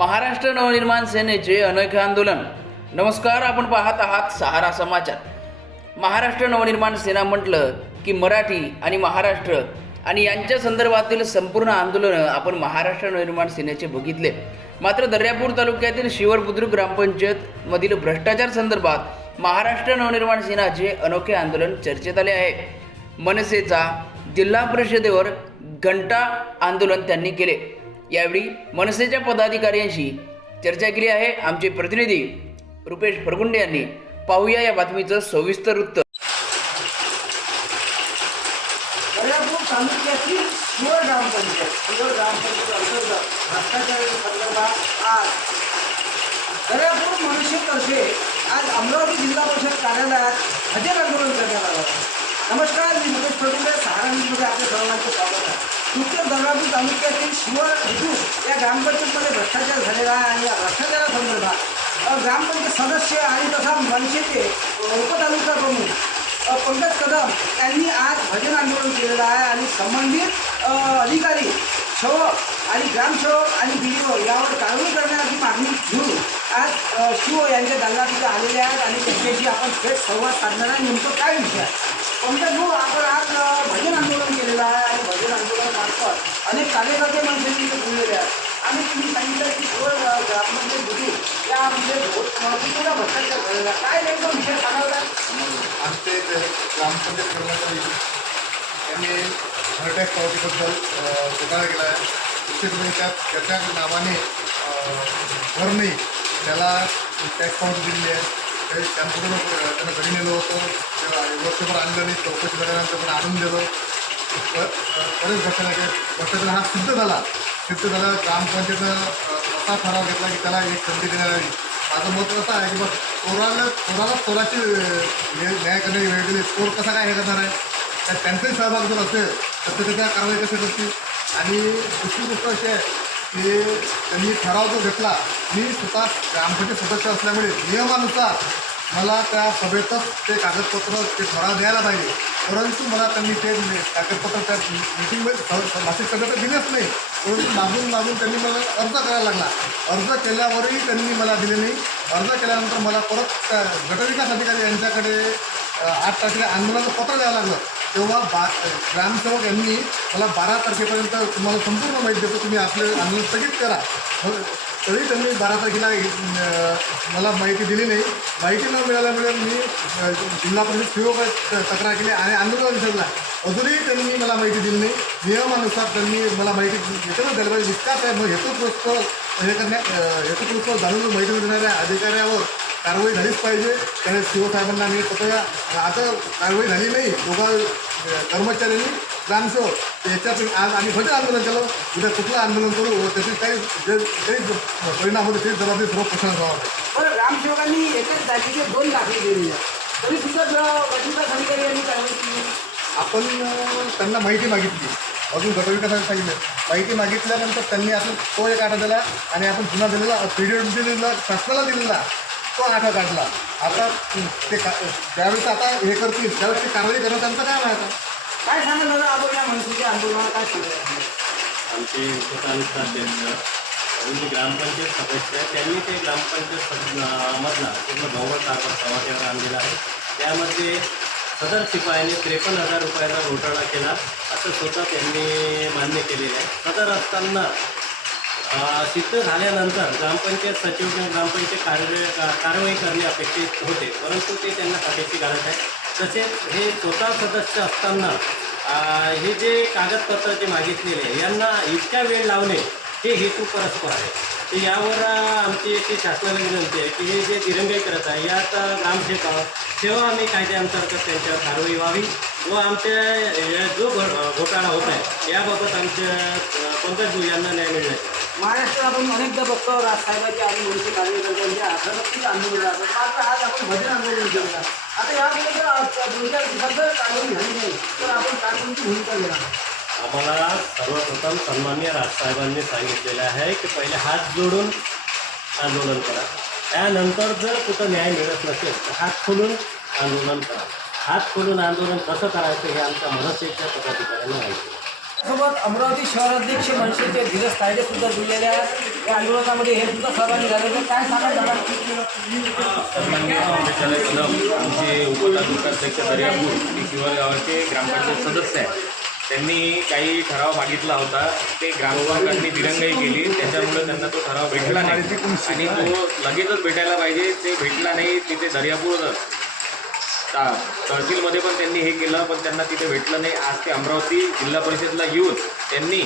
महाराष्ट्र नवनिर्माण सेनेचे अनोखे आंदोलन. नमस्कार आपण पाहत आहात सहारा समाचार. महाराष्ट्र नवनिर्माण सेना म्हटलं की मराठी आणि महाराष्ट्र आणि यांच्या संदर्भातील संपूर्ण आंदोलनं आपण महाराष्ट्र नवनिर्माण सेनेचे बघितले. मात्र दर्यापूर तालुक्यातील शिवर बुद्रुक ग्रामपंचायतमधील भ्रष्टाचार संदर्भात महाराष्ट्र नवनिर्माण सेनाचे अनोखे आंदोलन चर्चेत आले आहे. मनसेचा जिल्हा परिषदेवर घंटा आंदोलन त्यांनी केले. यावेळी मनसेच्या पदाधिकाऱ्यांशी चर्चा केली आहे आमचे प्रतिनिधी रुपेश फरगुंडे यांनी. पाहूया या बातमीचं सविस्तर वृत्त. दर्यापूर तालुक्यातील शिवर ग्रामपंचायत शिवर ग्रामपंचायत अंतर्गत भ्रष्टाचार संदर्भात आज दर्यापूर मनसेतर्फे आज अमरावती जिल्हा परिषद कार्यालयात हजर आंदोलन करण्यात आलं नमस्कार मी मुकेश फडकुंडे सहारा न्यूजमध्ये आपल्या सर्वांचे स्वागत आहे उत्तर तालुक्यातील शिवर बुद्रुक या ग्रामपंचायतमध्ये भ्रष्टाचार झालेला आहे आणि या भ्रष्टाचारासंदर्भात ग्रामपंचायत सदस्य आणि तसा मनसेचे उपतालुका प्रमुख पंकज कदम यांनी आज भजन आंदोलन केलेलं आहे आणि संबंधित अधिकारी सेवक आणि ग्रामसेवक आणि बी यावर कारवाई करण्याची मागणी घेऊन आज शिव यांच्या दंगा तिथे आलेले आहेत आणि त्यांच्याशी आपण थेट संवाद साधणार आहे. नेमकं काय विषय आहे? पंकज भाऊ आपण आज अ, भजन आंदोलन केलेलं आहे आणि भजन आंदोलनामार्फत अनेक कार्यकर्ते माणसांनी इथे बोललेले आहेत. आणि तुम्ही सांगितलं की शिव अ, ग्रामपंचायत बुद्धी यामध्ये भ्रष्टाचार झालेला काय नेमकं विषय सांगायला आमचे ग्रामपंचायत कर्मचारी यांनी घरटॅक्स पावतीबद्दल अ, घोटाळा केला आहे. विशेष म्हणजे त्यात त्याच्या नावाने अ, त्याला टॅक्स पावती दिलेली आहे. ते त्यांच्याकडून त्यांना घरी नेलं होतं. तेव्हा वर्षभर आणलं नाही चौकशी झाल्यानंतर पण आणून दिलं. बरेच घटना केले. भ्रष्टाचार हा सिद्ध झाला सिद्ध झाला ग्रामपंचायतनं असा ठराव घेतला की त्याला एक संधी देण्यात आली माझं मत असं आहे की मग चोराला चोराला चोराची न्याय करणे वेळ दिली. चोर कसा काय हे करणार आहे? तर त्यांचाही सहभाग जर असेल तर ते त्याच्या कारवाई कशी करतील? आणि दुसरी गोष्ट अशी आहे की त्यांनी ठराव जो घेतला मी स्वतः ग्रामपंचायत सदस्य असल्यामुळे नियमानुसार मला त्या सभेतच ते कागदपत्र ते ठराव द्यायला पाहिजे. परंतु मला त्यांनी ते कागदपत्र त्या मिटिंगमध्ये स- मासिक सभेत दिलेच नाही. परंतु मागून मागून त्यांनी मला अर्ज करायला लागला. अर्ज केल्यावरही त्यांनी मला दिले नाही. अर्ज केल्यानंतर मला परत त्या गटविकास अधिकारी यांच्याकडे आठ तारखेला आंदोलनाचं पत्र द्यावं लागलं. तेव्हा बा ग्रामसेवक यांनी मला बारा तारखेपर्यंत तुम्हाला संपूर्ण माहिती देतो. तुम्ही आपले आंदोलन स्थगित करा. तरी त्यांनी बारा तारखेला मला माहिती दिली नाही. माहिती न मिळाल्यामुळे मी जिल्हा परिषद सीओकडे तक्रार केली आणि आंदोलन विसरला अजूनही त्यांनी मला माहिती दिली नाही. नियमानुसार त्यांनी मला माहिती याच्यानं द्यायला पाहिजे विकास आहे मग हेतुपुरस्पर हे करण्या अ, हेतुपुरस्पर जाणून माहिती देणाऱ्या अधिकाऱ्यावर कारवाई झालीच पाहिजे. त्याने सी ओ साहेबांना मी पत्र आता कारवाई झाली नाही. दोघा कर्मचाऱ्यांनी ग्रामसेवक याच्यात आज आम्ही भजन आंदोलन केलं? उद्या कुठलं आंदोलन करू? व त्याचे काही जे काही परिणाम होते ते जबाबदारी सर्व प्रश्न व्हावं बरं ग्रामसेवकांनी एकाच जागेचे दोन दाखले दिलेले आहेत. तरी सुद्धा गटविकास अधिकारी यांनी कारवाई केली आपण त्यांना माहिती मागितली. अजून गटविकासाने सांगितलं. माहिती मागितल्यानंतर त्यांनी आपण तो एक आठा दिला आणि आपण जुना दिलेला पी डी दिलेला शासनाला दिलेला तो आठा काढला. आता ते का ज्यावेळेस आता हे करतील त्यावेळेस ते कारवाई करणं त्यांचं काय आहे आता काय सांगा दादा? आपण या मनसेच्या आंदोलनाला काय केलं आमचे उपतालुका अध्यक्ष आणि जे ग्रामपंचायत सदस्य आहेत त्यांनी ते ग्रामपंचायत सद- मधला पूर्ण गौरव आपण समाजावर आणलेला आहे. त्यामध्ये सदर शिपायाने त्रेपन्न हजार रुपयाचा घोटाळा केला असं स्वतः त्यांनी मान्य केलेलं आहे. सदर असताना अं, सिद्ध झाल्यानंतर ग्रामपंचायत सचिव किंवा ग्रामपंचायत कार्य का- कारवाई करणे अपेक्षित होते परंतु ते त्यांना खात्याची गरज आहे. तसेच हे स्वतः सदस्य असताना हे जे कागदपत्र जे मागितलेले आहे यांना इतक्या वेळ लावणे हे हेतू परस्पर आहे. तर यावर आमची एक शासनाला विनंती आहे की हे जे दिरंगाई करत आहे यात ग्रामसेवक तेव्हा आम्ही कायद्याअंतर्गत त्यांच्यावर कारवाई व्हावी व आमच्या या जो घोटाळा होत आहे याबाबत आमच्या पंकज यांना न्याय मिळणार महाराष्ट्रात आपण अनेकदा बघतो राजसाहेबांचे आणि मनसे कार्यकर्त्यांच्या आंदोलन असतात आज आपण भजन आंदोलन केलं आता जर दिवसात झाली नाही तर आपण भूमिका घेणार आम्हाला सर्वप्रथम सन्मान्य राजसाहेबांनी सांगितलेलं आहे की पहिले हात जोडून आंदोलन करा. त्यानंतर जर कुठं न्याय मिळत नसेल तर हात खोलून आंदोलन करा. हात खोलून आंदोलन कसं करायचं हे आमच्या मनसेच्या पदाधिकाऱ्यांना माहिती सोबत अमरावती शहराध्यक्ष मनसेचे धीरज कायदे सुद्धा जुळलेले आहेत. त्या आंदोलनामध्ये हे सुद्धा सहभागी झाले तर काय सांगा दादा? आमचे उपतालुकाध्यक्ष दर्यापूर किंवा गावाचे ग्रामपंचायत सदस्य आहेत त्यांनी काही ठराव मागितला होता. ते ग्रामसेवकांनी दिरंगाई केली. त्याच्यामुळे त्यांना तो ठराव भेटला नाही. आणि तो लगेचच भेटायला पाहिजे. ते भेटला नाही तिथे दर्यापूर ता- तहसीलमध्ये पण त्यांनी हे केलं पण त्यांना तिथे भेटलं नाही. आज ते अमरावती जिल्हा परिषदला येऊन त्यांनी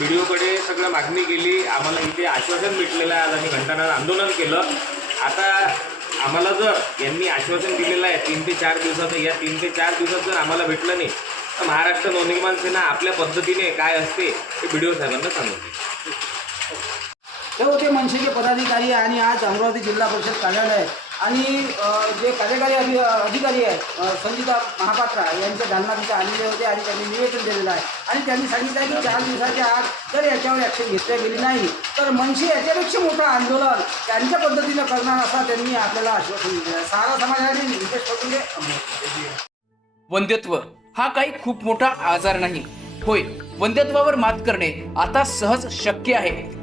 बी डी ओकडे सगळं मागणी केली. आम्हाला इथे आश्वासन भेटलेलं आहे. आज आम्ही घंटानाद आंदोलन केलं. आता आम्हाला जर यांनी आश्वासन दिलेलं आहे तीन ते चार दिवसाचं या तीन ते चार दिवसात जर आम्हाला भेटलं नाही तर महाराष्ट्र नवनिर्माण सेना आपल्या पद्धतीने काय असते ते बी डी ओ साहेबांना सांगते हे होते मनसेचे पदाधिकारी आणि आज अमरावती जिल्हा परिषद कार्यालय. आणि जे कार्यकारी अधि अधिकारी आहेत अ, संगीता महापात्रा यांच्या दालना तिथे आलेले होते आणि त्यांनी निवेदन दिलेलं आहे. आणि त्यांनी सांगितलं आहे की चार दिवसाच्या आत जर याच्यावर ॲक्शन घेतल्या गेली नाही तर मनशी याच्यापेक्षा मोठं आंदोलन त्यांच्या पद्धतीनं करणार असा त्यांनी आपल्याला आश्वासन दिलं आहे. सारा समाजाने नितेश पटुले अमरावती वंध्यत्व हा काही खूप मोठा आजार नाही. होय वंध्यत्वावर मात करणे आता सहज शक्य आहे.